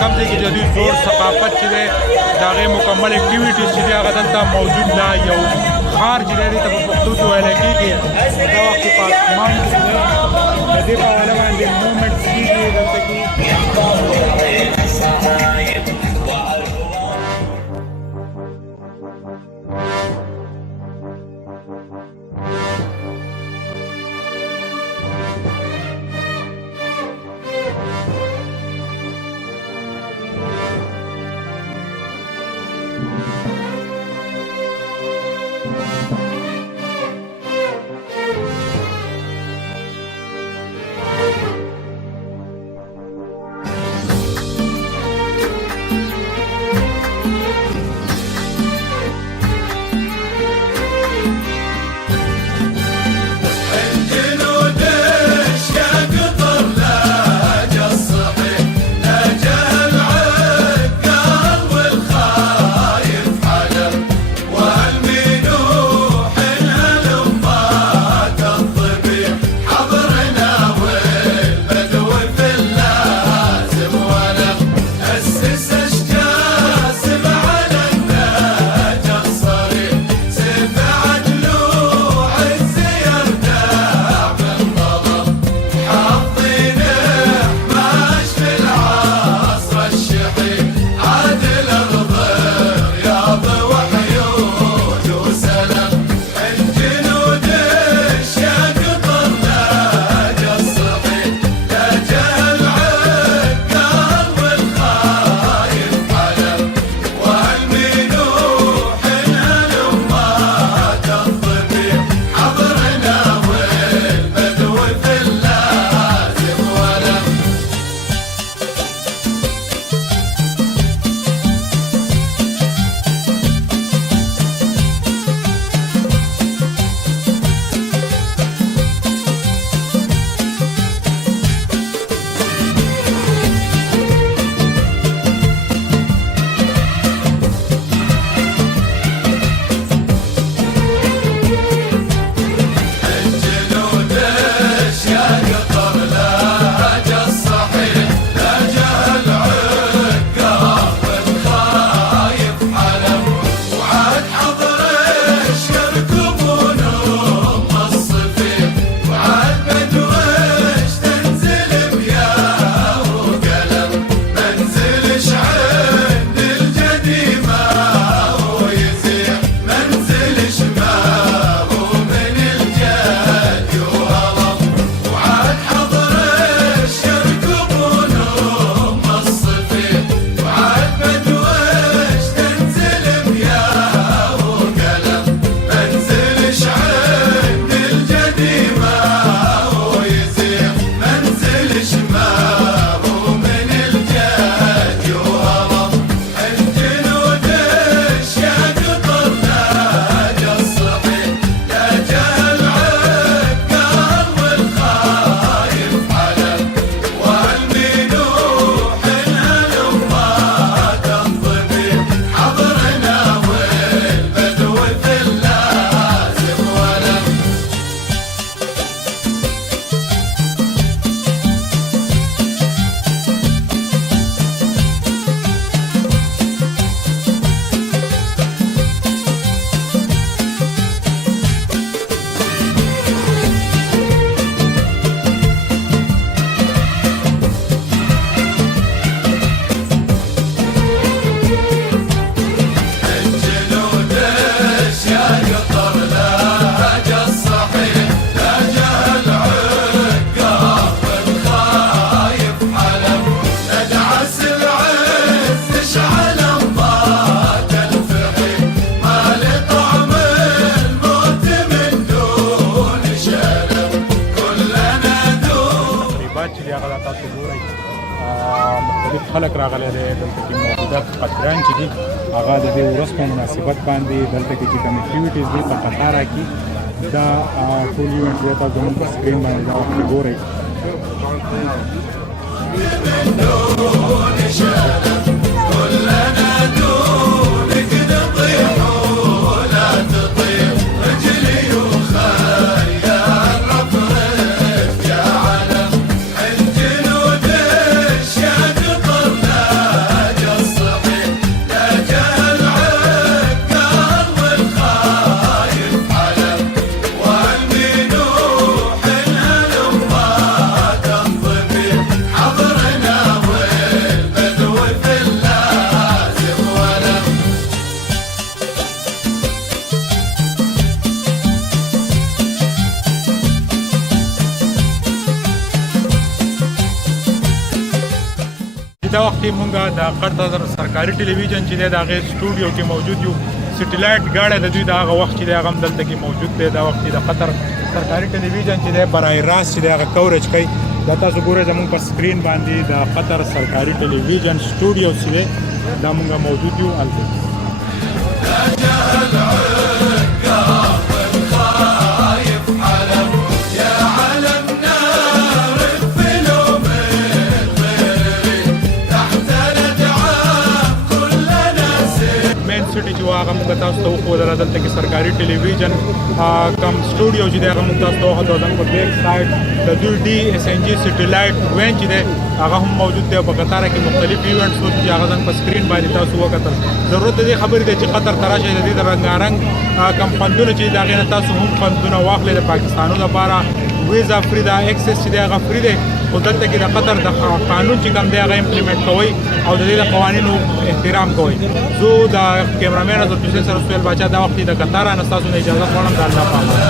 کم ځای کې د دوی زوړ ثقافت چې دی د هغې مکمل اکټیویټیز چې دی هغه دلته موجود ده. یو ښار چې دی دې ته په پښتو کې ویلی کېږي. دا وخت کې په اسمان کې چې دی د دې په حواله باندې مومنټس کېږي دلته کې. مختلف خلک راغلي دي دلته کې موجوده قطران چې دي هغه د دې ورځ په مناسبت باندې دلته کې چې کوم اکټیویټیز دي په قطار کې دا ټول ایونټ دی تاسو زموږ په سکرین باندې دا وخت ګورئ. دا وخت مونږ د قطر سرکاري ټلویزیون چې دی د هغې سټوډیو کې موجود یو. سټیلایټ ګاډی د دوی د هغه وخت چې دی هغه هم دلته کې موجود دی. دا وخت د قطر سرکاري ټلویزیون چې دی برای راست چې دی هغه کوریج کوي. دا تاسو ګورئ زموږ په سکرین باندې د قطر سرکاري ټلویزیون سټوډیو چې دی دا مونږ موجود یو هلته. چې هغه موږ تاسو ته وښودله دلته کې سرکاري ټلویزیون کم سټوډیو چې دی هغه موږ تاسو ته وښودل. زموږ په بیک سایډ د دوی DSNG سټیلایټ وین چې دی هغه هم موجود دی. په قطر کې مختلف ایونټس وو چې هغه زموږ په سکرین باندې تاسو وکتل. ضرورت د دې خبرې دی چې قطر ته راشئ د دې د رنګارنګ کم خوندونه چې د هغې نه تاسو هم خوندونه واخلئ. د پاکستانو لپاره ویزا فری ده، اکسس چې دی هغه فری دی. خو دلته کې د قطر د قانون چې کوم دی هغه امپلیمنټ کوئ او د دې د قوانینو احترام کوئ. زه د کیمرامین حضرت حسین سره سهیل باچا دا وخت د قطر نه ستاسو نه اجازه غواړم. د الله په امان.